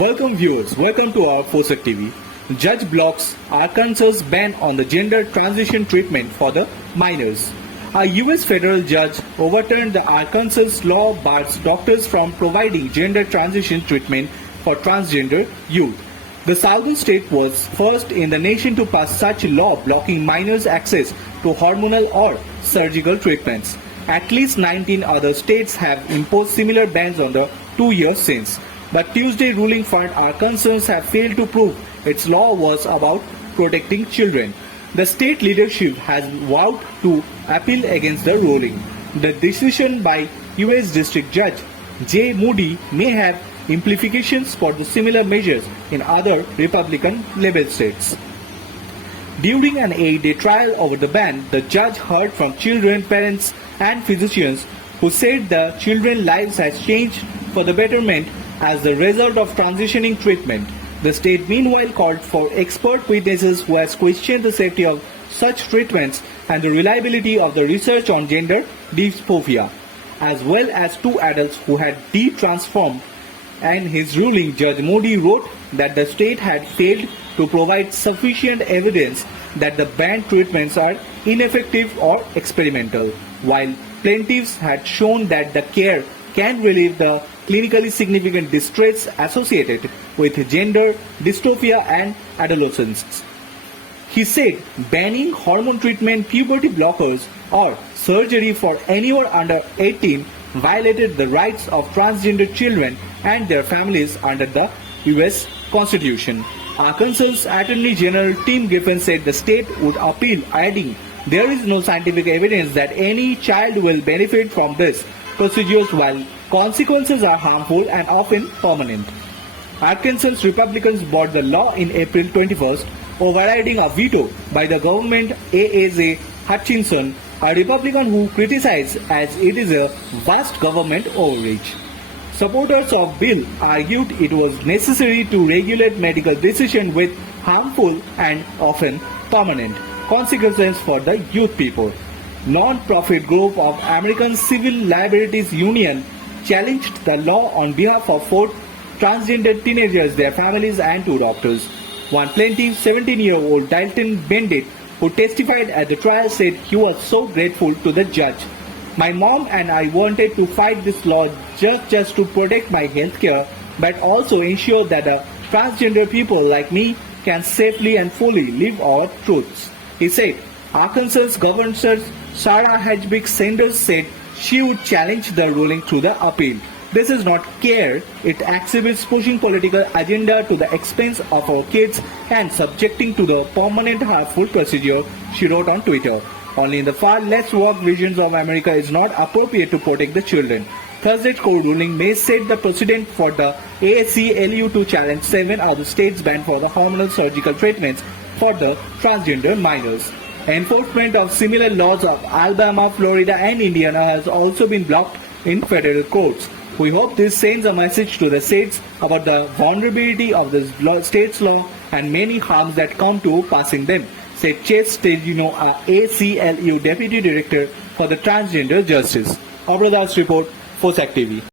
Welcome viewers, welcome to our Fosec TV. Judge blocks Arkansas's ban on the gender transition treatment for the minors. A US federal judge overturned the Arkansas law bars doctors from providing gender transition treatment for transgender youth. The southern state was first in the nation to pass such a law blocking minors' access to hormonal or surgical treatments. At least 19 other states have imposed similar bans on the 2 years since. But Tuesday ruling found Arkansans have failed to prove its law was about protecting children. The state leadership has vowed to appeal against the ruling. The decision by U.S. District Judge J. Moody may have implications for the similar measures in other Republican-labeled states. During an 8-day trial over the ban, the judge heard from children, parents, and physicians who said the children's lives has changed for the betterment as the result of transitioning treatment. The state meanwhile called for expert witnesses who has questioned the safety of such treatments and the reliability of the research on gender dysphoria, as well as 2 adults who had de-transformed. And his ruling, Judge Moody wrote that the state had failed to provide sufficient evidence that the banned treatments are ineffective or experimental, while plaintiffs had shown that the care can relieve the clinically significant distress associated with gender dystophia and adolescence. He said banning hormone treatment, puberty blockers, or surgery for anyone under 18 violated the rights of transgender children and their families under the U.S. Constitution. Arkansas Attorney General Tim Giffen said the state would appeal, adding, "There is no scientific evidence that any child will benefit from this procedures while consequences are harmful and often permanent." Arkansas Republicans brought the law in April 21st, overriding a veto by the government A.A.J. Hutchinson, a Republican who criticized as it is a vast government overreach. Supporters of bill argued it was necessary to regulate medical decisions with harmful and often permanent consequences for the youth people. Non-profit group of American Civil Liberties Union challenged the law on behalf of 4 transgender teenagers, their families, and 2 doctors. One plaintiff, 17-year-old Dalton Bendit, who testified at the trial, said he was so grateful to the judge. "My mom and I wanted to fight this law just to protect my health care, but also ensure that transgender people like me can safely and fully live our truths," he said. Arkansas Governor Sarah Huckabee Sanders said she would challenge the ruling through the appeal. "This is not care, it exhibits pushing political agenda to the expense of our kids and subjecting to the permanent harmful procedure," she wrote on Twitter. "Only in the far left woke visions of America is not appropriate to protect the children." Thursday's court ruling may set the precedent for the ACLU to challenge 7 other states' ban for the hormonal surgical treatments for the transgender minors. Enforcement of similar laws of Alabama, Florida, and Indiana has also been blocked in federal courts. "We hope this sends a message to the states about the vulnerability of the state's law and many harms that come to passing them," said Chase Stegino, ACLU Deputy Director for the Transgender Justice. Abradas report, Fosec TV.